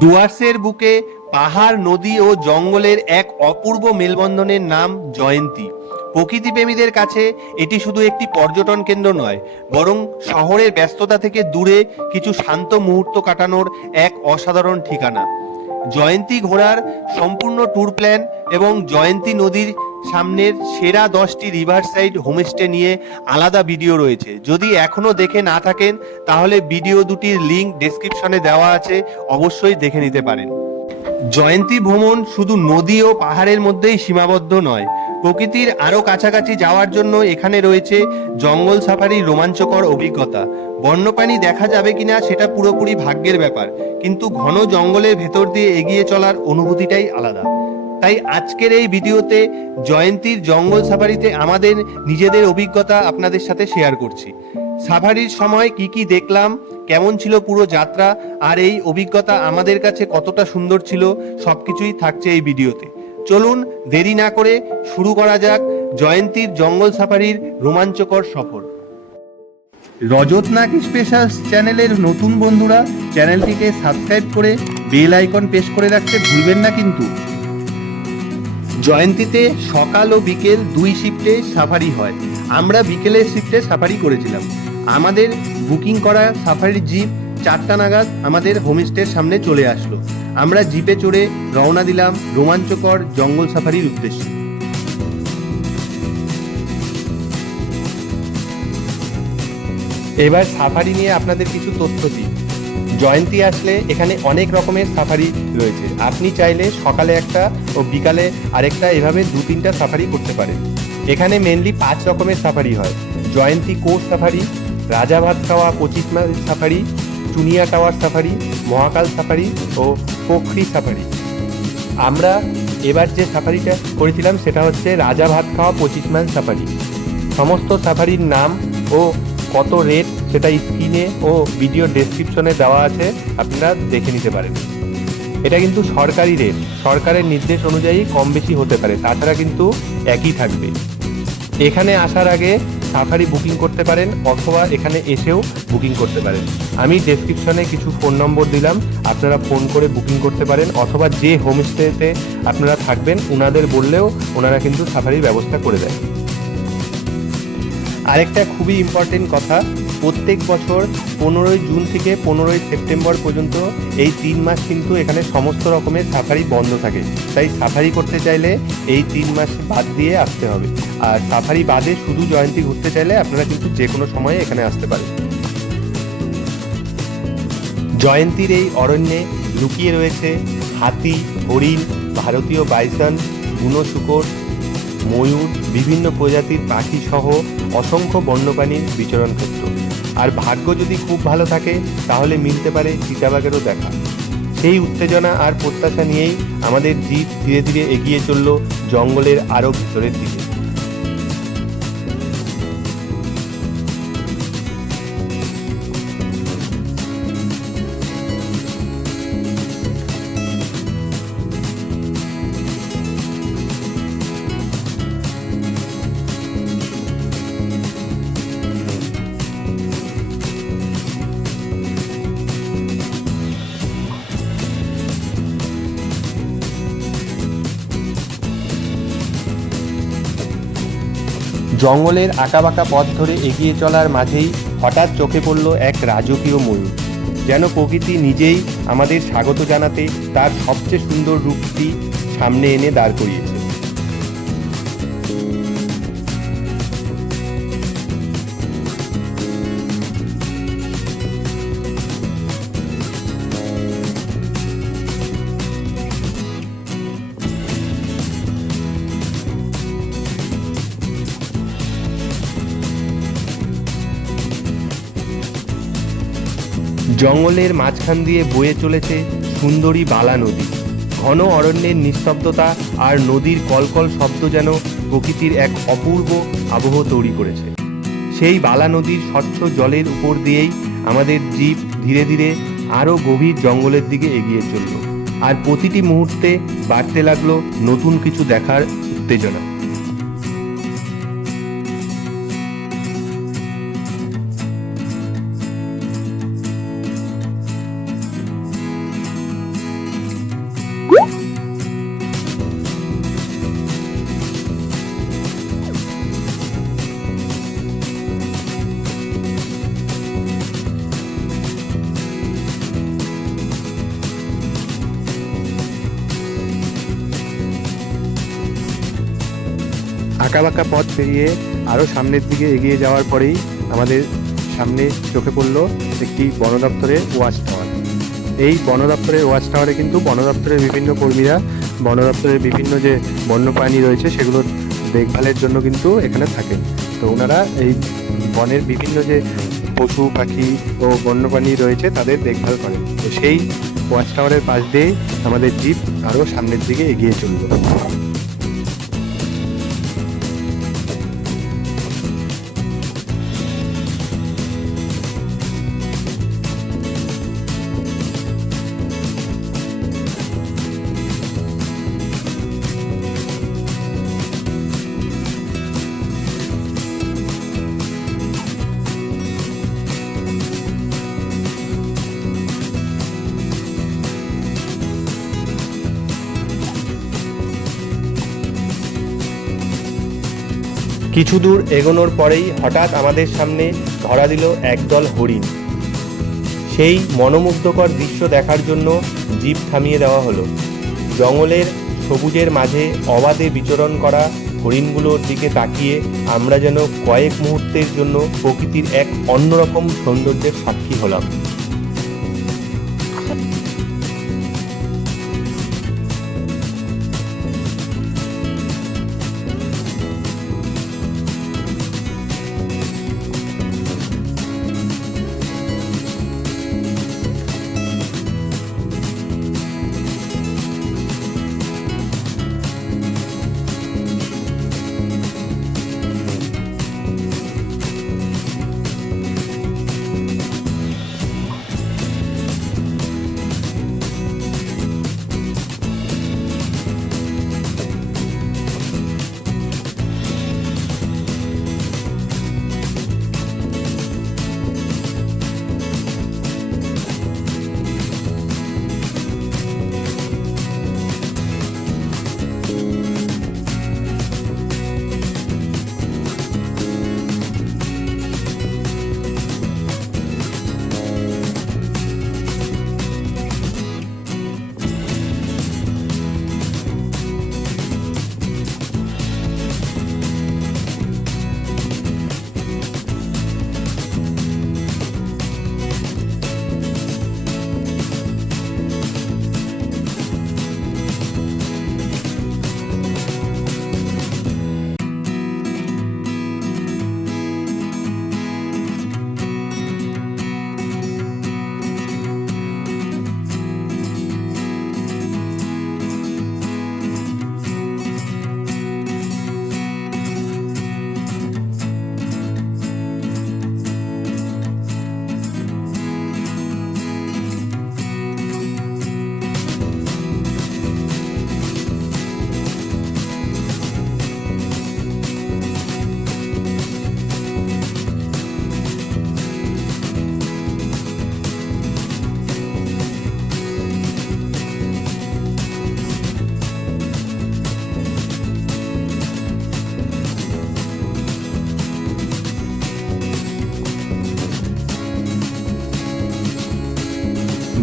ডুয়ার্সের বুকে পাহাড়, নদী ও জঙ্গলের এক অপূর্ব মেলবন্ধনের নাম জয়ন্তী। প্রকৃতিপ্রেমীদের কাছে এটি শুধু একটি পর্যটন কেন্দ্র নয়, বরং শহরের ব্যস্ততা থেকে দূরে কিছু শান্ত মুহূর্ত কাটানোর এক অসাধারণ ঠিকানা। জয়ন্তী ঘোরার সম্পূর্ণ ট্যুর প্ল্যান এবং জয়ন্তী নদীর সামনের সেরা 10টি রিভার সাইড হোমস্টে নিয়ে আলাদা ভিডিও রয়েছে। যদি এখনও দেখে না থাকেন তাহলে ভিডিও দুটির লিঙ্ক ডেসক্রিপশনে দেওয়া আছে, অবশ্যই দেখে নিতে পারেন। জয়ন্তী ভ্রমণ শুধু নদী ও পাহাড়ের মধ্যেই সীমাবদ্ধ নয়, প্রকৃতির আরও কাছাকাছি যাওয়ার জন্য এখানে রয়েছে জঙ্গল সাফারির রোমাঞ্চকর অভিজ্ঞতা। বন্যপ্রাণী দেখা যাবে কিনা সেটা পুরোপুরি ভাগ্যের ব্যাপার, কিন্তু ঘন জঙ্গলের ভেতর দিয়ে এগিয়ে চলার অনুভূতিটাই আলাদা। তাই আজকের এই ভিডিওতে জয়ন্তীর জঙ্গল সাফারিতে আমাদের নিজেদের অভিজ্ঞতা আপনাদের সাথে শেয়ার করছি। সাফারির সময় কি কি দেখলাম, কেমন ছিল পুরো যাত্রা, আর এই অভিজ্ঞতা আমাদের কাছে কতটা সুন্দর ছিল, সবকিছুই থাকছে এই ভিডিওতে। চলুন দেরি না করে শুরু করা যাক জয়ন্তীর জঙ্গল সাফারির রোমাঞ্চকর সফর। রজতনাগ স্পেশালস চ্যানেলের নতুন বন্ধুরা চ্যানেলটিকে সাবস্ক্রাইব করে বেল আইকন প্রেস করে রাখতে ভুলবেন না কিন্তু। জয়ন্তীতে সকাল ও বিকেল দুই শিফটে সাফারি হয়। আমরা বিকেলের শিফটে সাফারি করেছিলাম। আমাদের বুকিং করা সাফারির জিপ 4টা নাগাদ আমাদের হোমস্টের সামনে চলে আসলো। আমরা জিপে চড়ে রওনা দিলাম রোমাঞ্চকর জঙ্গল সাফারির উদ্দেশ্যে। এবার সাফারি নিয়ে আপনাদের কিছু তথ্য দিই। জয়ন্তী আসলে এখানে অনেক রকমের সাফারি রয়েছে। আপনি চাইলে সকালে একটা ও বিকালে আরেকটা, এভাবে 2-3টা সাফারি করতে পারেন। এখানে মেনলি 5 রকমের সাফারি হয়: জয়ন্তী course safari, Rajabhatkhawa 25 mile safari, Chunia tower safari, Mahakal safari ও পোখরি সাফারি। আমরা এবার যে সাফারিটা করেছিলাম সেটা হচ্ছে রাজাভাত খাওয়া 25 মাইল সাফারি। সমস্ত সাফারির নাম ও কত রেট সেটা স্ক্রিনে ও ভিডিও ডেসক্রিপশনে দেওয়া আছে, আপনারা দেখে নিতে পারেন। এটা কিন্তু সরকারি রেট, সরকারের নির্দেশ অনুযায়ী কম বেশি হতে পারে, তাছাড়া কিন্তু একই থাকবে। এখানে আসার আগে সাফারি বুকিং করতে পারেন অথবা এখানে এসেও বুকিং করতে পারেন। আমি ডেসক্রিপশনে কিছু ফোন নম্বর দিলাম, আপনারা ফোন করে বুকিং করতে পারেন, অথবা যে হোমস্টেতে আপনারা থাকবেন ওনাদের বললেও ওনারা কিন্তু সাফারির ব্যবস্থা করে দেয়। আরেকটা খুবই ইম্পর্টেন্ট কথা, প্রত্যেক বছর 15ই জুন থেকে 15ই সেপ্টেম্বর পর্যন্ত এই 3 মাস কিন্তু এখানে সমস্ত রকমের সাফারি বন্ধ থাকে। তাই সাফারি করতে চাইলে এই 3 মাস বাদ দিয়ে আসতে হবে। আর সাফারি বাদে শুধু জয়ন্তী ঘুরতে চাইলে আপনারা কিন্তু যে কোনো সময়ে এখানে আসতে পারেন। জয়ন্তীর এই অরণ্যে লুকিয়ে রয়েছে হাতি, হরিণ, ভারতীয় বাইসন, বুনো শূকর, ময়ূর, বিভিন্ন প্রজাতির পাখি সহ অসংখ্য বন্যপ্রাণীর বিচরণ ক্ষেত্র। আর ভাগ্য যদি খুব ভালো থাকে তাহলে মিলতে পারে চিতাবাঘেরও দেখা। সেই উত্তেজনা আর প্রত্যাশা নিয়েই আমাদের জিপ ধীরে ধীরে এগিয়ে চলল জঙ্গলের আরও ভিতরের দিকে। জঙ্গলের আঁকাবাঁকা পথ ধরে এগিয়ে চলার মাঝেই হঠাৎ চোখে পড়ল এক রাজকীয় ময়ূর। যেন প্রকৃতি নিজেই আমাদের স্বাগত জানাতে তার সবচেয়ে সুন্দর রূপটি সামনে এনে দাঁড় করিয়েছে। জঙ্গলের মাঝখান দিয়ে বয়ে চলেছে সুন্দরী বালা নদী। ঘন অরণ্যের নিস্তব্ধতা আর নদীর কলকল শব্দ যেন প্রকৃতির এক অপূর্ব আবহ তৈরি করেছে। সেই বালা নদীর স্বচ্ছ জলের উপর দিয়েই আমাদের জিপ ধীরে ধীরে আরও গভীর জঙ্গলের দিকে এগিয়ে চলল। আর প্রতিটি মুহূর্তে বাড়তে লাগলো নতুন কিছু দেখার উত্তেজনা। আঁকাবাঁকা পথ পেরিয়ে আরও সামনের দিকে এগিয়ে যাওয়ার পরেই আমাদের সামনে চোখে পড়লো একটি বন দপ্তরের ওয়াচ টাওয়ার। এই বন দপ্তরের ওয়াচ টাওয়ারে কিন্তু বন দপ্তরের বিভিন্ন কর্মীরা বন দপ্তরের বিভিন্ন যে বন্যপ্রাণী রয়েছে সেগুলোর দেখভালের জন্য কিন্তু এখানে থাকেন। তো ওনারা এই বনের বিভিন্ন যে পশু পাখি ও বন্যপ্রাণী রয়েছে তাদের দেখভাল করেন। তো সেই ওয়াচ টাওয়ারের পাশ দিয়েই আমাদের জিপ আরও সামনের দিকে এগিয়ে চলল। কিছু দূর এগোনোর পরেই হঠাৎ আমাদের সামনে ধরা দিল একদল হরিণ। সেই মনোমুগ্ধকর দৃশ্য দেখার জন্য জিপ থামিয়ে দেওয়া হলো। জঙ্গলের সবুজের মাঝে অবাধে বিচরণ করা হরিণগুলোর দিকে তাকিয়ে আমরা যেন কয়েক মুহূর্তের জন্য প্রকৃতির এক অন্যরকম সৌন্দর্যের সাক্ষী হলাম।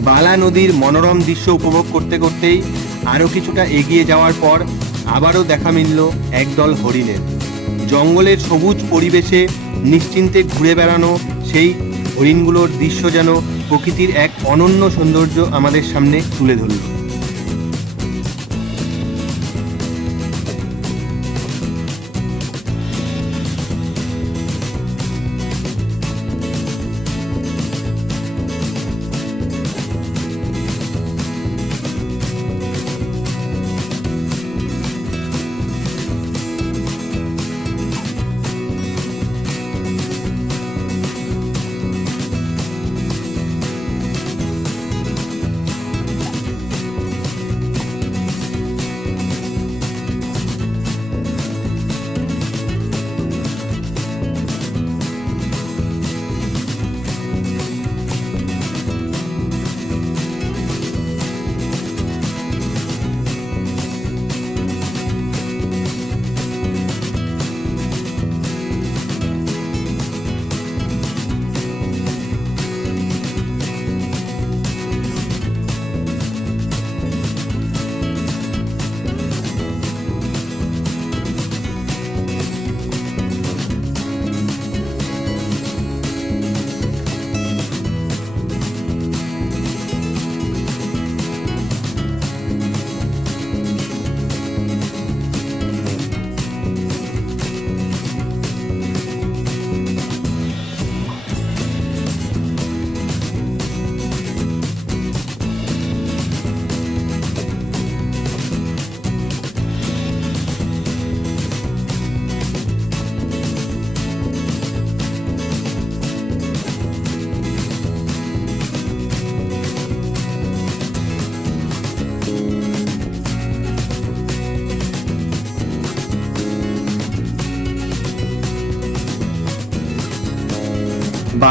বালা নদীর মনোরম দৃশ্য উপভোগ করতে করতেই আরও কিছুটা এগিয়ে যাওয়ার পর আবারও দেখা মিলল একদল হরিণের। জঙ্গলের সবুজ পরিবেশে নিশ্চিন্তে ঘুরে বেড়ানো সেই হরিণগুলোর দৃশ্য যেন প্রকৃতির এক অনন্য সৌন্দর্য আমাদের সামনে তুলে ধরল।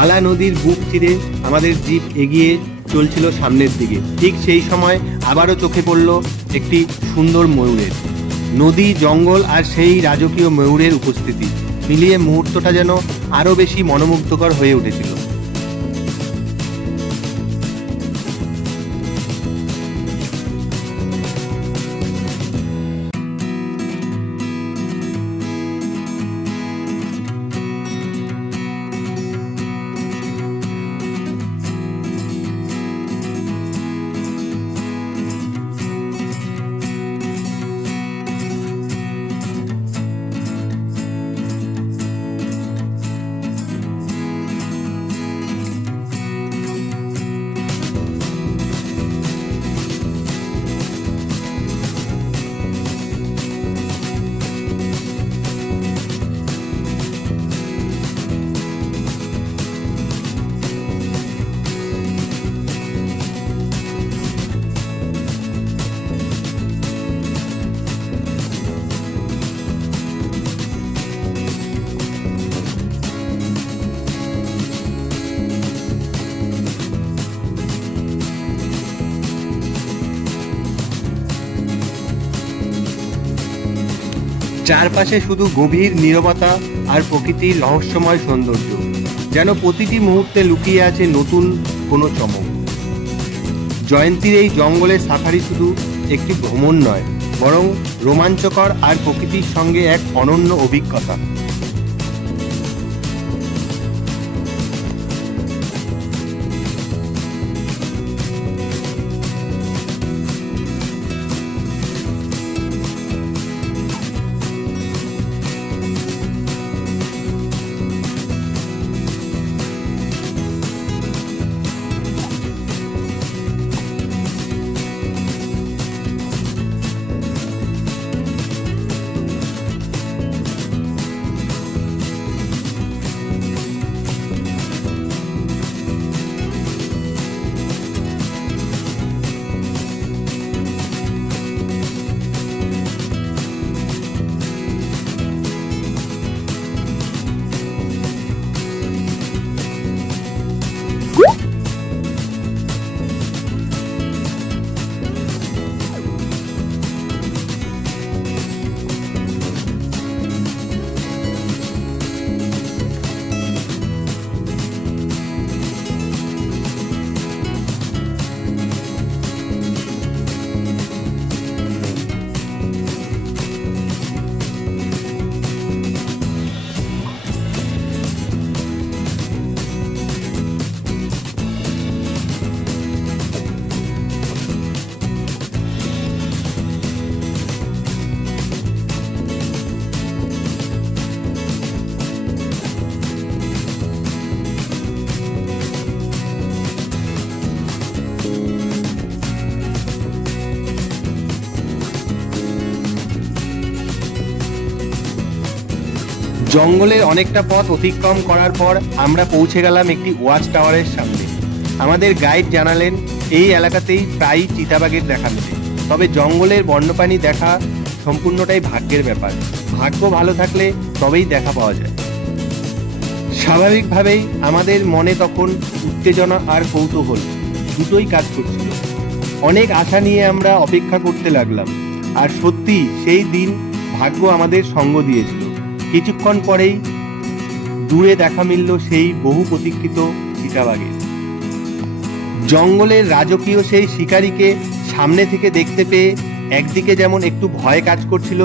মালা নদীর বুক চিরে আমাদের জিপ এগিয়ে চলছিল সামনের দিকে। ঠিক সেই সময় আবারও চোখে পড়ল একটি সুন্দর ময়ূরের। নদী, জঙ্গল আর সেই রাজকীয় ময়ূরের উপস্থিতি মিলিয়ে মুহূর্তটা যেন আরো বেশি মনোমুগ্ধকর হয়ে উঠেছিল। চারপাশে শুধু গভীর নীরবতা আর প্রকৃতির রহস্যময় সৌন্দর্য, যেন প্রতিটি মুহূর্তে লুকিয়ে আছে নতুন কোনো চমক। জয়ন্তীর এই জঙ্গলের সাফারি শুধু একটি ভ্রমণ নয়, বরং রোমাঞ্চকর আর প্রকৃতির সঙ্গে এক অনন্য অভিজ্ঞতা। জঙ্গলের অনেকটা পথ অতিক্রম করার পর আমরা পৌঁছে গেলাম একটি ওয়াচ টাওয়ারের সামনে। আমাদের গাইড জানালেন এই এলাকাতেই প্রায় চিতাবাঘের দেখা মেলে, তবে জঙ্গলের বন্যপ্রাণী দেখা সম্পূর্ণটাই ভাগ্যের ব্যাপার। ভাগ্য ভালো থাকলে তবেই দেখা পাওয়া যায়। স্বাভাবিকভাবেই আমাদের মনে তখন উত্তেজনা আর কৌতূহল দুটোই কাজ করছিল। অনেক আশা নিয়ে আমরা অপেক্ষা করতে লাগলাম, আর সত্যি সেই দিন ভাগ্য আমাদের সঙ্গ দিয়েছিল। কিছুক্ষণ পরেই দূরে দেখা মিলল সেই বহু প্রতীক্ষিত চিতাবাঘের। জঙ্গলের রাজকীয় সেই শিকারীকে সামনে থেকে দেখতে পেয়ে একদিকে যেমন একটু ভয় কাজ করছিল,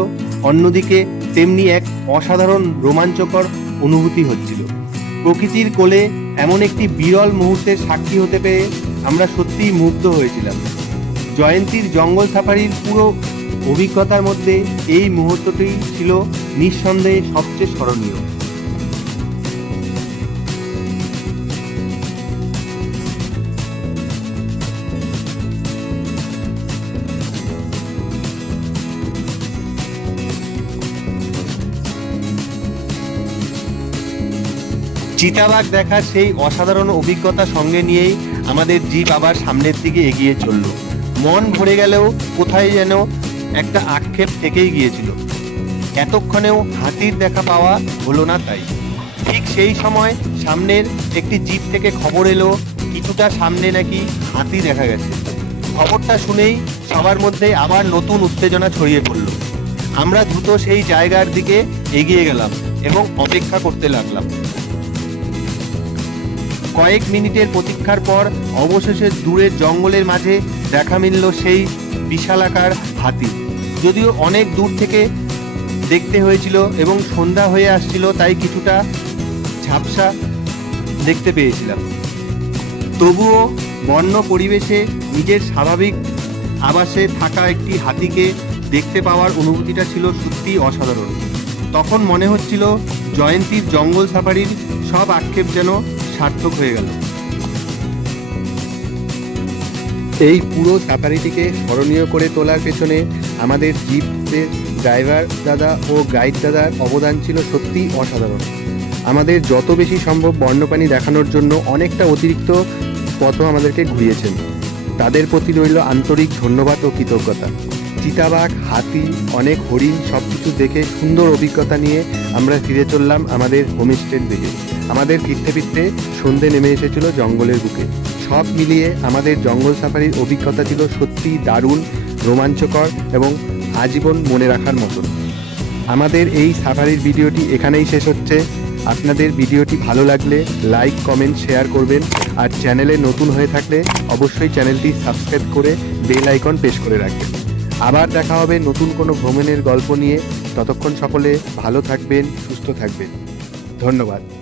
অন্যদিকে তেমনি এক অসাধারণ রোমাঞ্চকর অনুভূতি হচ্ছিল। প্রকৃতির কোলে এমন একটি বিরল মুহূর্তের সাক্ষী হতে পেরে আমরা সত্যিই মুগ্ধ হয়েছিলাম। জয়ন্তীর জঙ্গল সাফারির পুরো অভিজ্ঞতার মধ্যে এই মুহূর্তটি ছিল নিঃসন্দেহে সবচেয়ে স্মরণীয়। চিতাবাঘ দেখার সেই অসাধারণ অভিজ্ঞতা সঙ্গে নিয়েই আমাদের জিপ আবার সামনের দিকে এগিয়ে চলল। মন ভরে গেলেও কোথায় যেন একটা আক্ষেপ থেকেই গিয়েছিল, এতক্ষণেও হাতির দেখা পাওয়া হলো না। তাই ঠিক সেই সময় সামনের একটি জিপ থেকে খবর এলো কিছুটা সামনে নাকি হাতি দেখা গেছে। খবরটা শুনেই সবার মধ্যে আবার নতুন উত্তেজনা ছড়িয়ে পড়ল। আমরা দ্রুত সেই জায়গার দিকে এগিয়ে গেলাম এবং অপেক্ষা করতে লাগলাম। কয়েক মিনিটের প্রতীক্ষার পর অবশেষে দূরের জঙ্গলের মাঝে দেখা মিলল সেই বিশালাকার হাতি। যদিও অনেক দূর থেকে দেখতে হয়েছিল এবং সন্ধ্যা হয়ে আসছিল, তাই কিছুটা ঝাপসা দেখতে পেয়েছিলাম। তবুও বন্য পরিবেশে নিজের স্বাভাবিক আবাসে থাকা একটি হাতিকে দেখতে পাওয়ার অনুভূতিটা ছিল সত্যি অসাধারণ। তখন মনে হচ্ছিল জয়ন্তীর জঙ্গল সাফারির সব আক্ষেপ যেন সার্থক হয়ে গেল। এই পুরো সাফারিটিকে স্মরণীয় করে তোলার পেছনে আমাদের জিপের ড্রাইভার দাদা ও গাইড দাদার অবদান ছিল সত্যিই অসাধারণ। আমাদের যত বেশি সম্ভব বন্যপ্রাণী দেখানোর জন্য অনেকটা অতিরিক্ত পথও আমাদেরকে ঘুরিয়েছেন। তাদের প্রতি রইল আন্তরিক ধন্যবাদ ও কৃতজ্ঞতা। চিতাবাঘ, হাতি, অনেক হরিণ সব কিছু দেখে সুন্দর অভিজ্ঞতা নিয়ে আমরা ফিরে চললাম আমাদের হোমস্টের দিকে। আমাদের ফিরতে ফিরতে সন্ধে নেমে এসেছিল জঙ্গলের বুকে। সব মিলিয়ে আমাদের জঙ্গল সাফারির অভিজ্ঞতা ছিল সত্যিই দারুণ, রোমাঞ্চকর এবং আজীবন মনে রাখার মতন। আমাদের এই সাফারির ভিডিওটি এখানেই শেষ হচ্ছে। আপনাদের ভিডিওটি ভালো লাগলে লাইক, কমেন্ট, শেয়ার করবেন। আর চ্যানেলে নতুন হয়ে থাকলে অবশ্যই চ্যানেলটি সাবস্ক্রাইব করে বেল আইকন প্রেস করে রাখবেন। আবার দেখা হবে নতুন কোনো ভ্রমণের গল্প নিয়ে। ততক্ষণ সকলে ভালো থাকবেন, সুস্থ থাকবেন। ধন্যবাদ।